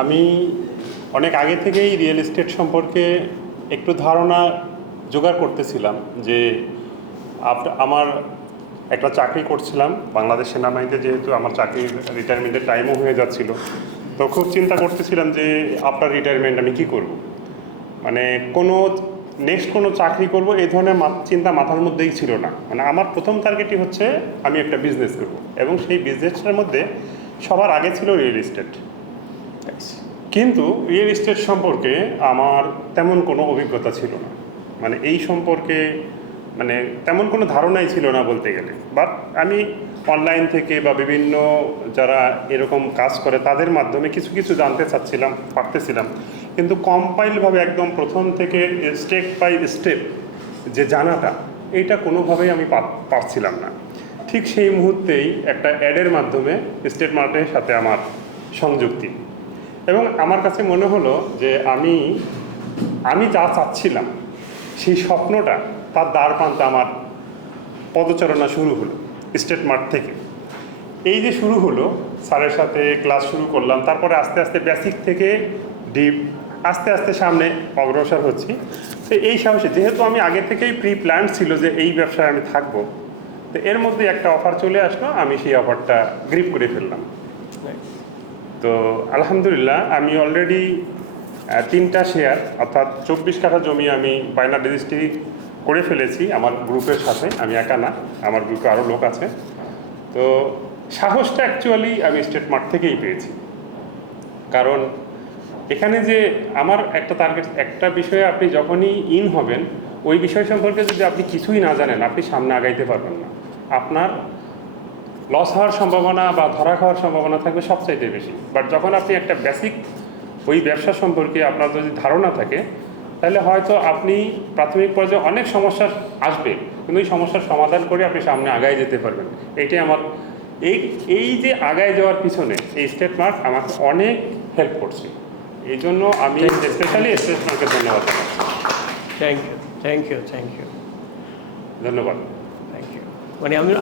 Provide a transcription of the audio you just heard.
আমি অনেক আগে থেকেই রিয়েল এস্টেট সম্পর্কে একটু ধারণা জোগাড় করতেছিলাম যে আমার একটা চাকরি করছিলাম বাংলাদেশ সেনাবাহিনীতে যেহেতু আমার চাকরির রিটায়ারমেন্টের টাইমও হয়ে যাচ্ছিল, তো খুব চিন্তা করতেছিলাম যে আফটার রিটায়ারমেন্ট আমি কি করব? মানে কোনো নেক্সট কোনো চাকরি করব, এই ধরনের চিন্তা মাথার মধ্যেই ছিল না। মানে আমার প্রথম টার্গেটই হচ্ছে আমি একটা বিজনেস করব। এবং সেই বিজনেসটার মধ্যে সবার আগে ছিল রিয়েল এস্টেট কিন্তু রিয়েল এস্টেট সম্পর্কে আমার তেমন কোনো অভিজ্ঞতা ছিল না। মানে এই সম্পর্কে মানে তেমন কোনো ধারণাই ছিল না বলতে গেলে। বাট আমি অনলাইন থেকে বা বিভিন্ন যারা এরকম কাজ করে তাদের মাধ্যমে কিছু কিছু জানতে চাচ্ছিলাম, পারতেছিলাম। কিন্তু কম্পাইলভাবে একদম প্রথম থেকে স্টেপ বাই স্টেপ যে জানাটা, এইটা কোনোভাবেই আমি পারছিলাম না। ঠিক সেই মুহূর্তেই একটা অ্যাডের মাধ্যমে স্টেট মার্টের সাথে আমার সংযুক্তি। এবং আমার কাছে মনে হলো যে আমি আমি যা চাচ্ছিলাম, সেই স্বপ্নটা তার দ্বার প্রান্তে আমার পদচারণা শুরু হলো, স্টেট মার্ট থেকে। এই যে শুরু হলো, স্যারের সাথে ক্লাস শুরু করলাম, তারপরে আস্তে আস্তে বেসিক থেকে ডিপ আস্তে আস্তে সামনে অগ্রসর হচ্ছি। তো এই সাহসে, যেহেতু আমি আগে থেকেই প্রি প্ল্যান ছিল যে এই ব্যবসায় আমি থাকব, তো এর মধ্যে একটা অফার চলে আসলো, আমি সেই অফারটা গ্রিপ করে ফেললাম। তো আলহামদুলিল্লাহ, আমি অলরেডি তিনটা শেয়ার অর্থাৎ চব্বিশ কাঠা জমি আমি বাইনার রেজিস্ট্রি করে ফেলেছি আমার গ্রুপের সাথে। আমি একা না, আমার গ্রুপে আরও লোক আছে। তো সাহসটা অ্যাকচুয়ালি আমি স্টেট মার্ট থেকেই পেয়েছি। কারণ এখানে যে আমার একটা টার্গেট একটা বিষয়ে আপনি যখনই ইন হবেন, ওই বিষয় সম্পর্কে যদি আপনি কিছুই না জানেন, আপনি সামনে আগাইতে পারবেন না। আপনার লস হওয়ার সম্ভাবনা বা ধরা খাওয়ার সম্ভাবনা থাকবে সবচাইতে বেশি। বাট যখন আপনি একটা বেসিক ওই ব্যবসা সম্পর্কে আপনার যদি ধারণা থাকে তাহলে হয়তো আপনি প্রাথমিক পর্যায়ে অনেক সমস্যা আসবে কিন্তু এই সমস্যার সমাধান করে আপনি সামনে আগায় যেতে পারবেন। এইটাই আমার এই এই যে আগায় যাওয়ার পিছনে এই স্টেট মার্ক আমাকে অনেক হেল্প করছে। এই জন্য আমি স্পেশালি স্টেট মার্কের ধন্যবাদ thank you thank you thank you ধন্যবাদ। থ্যাংক ইউ মানে আমি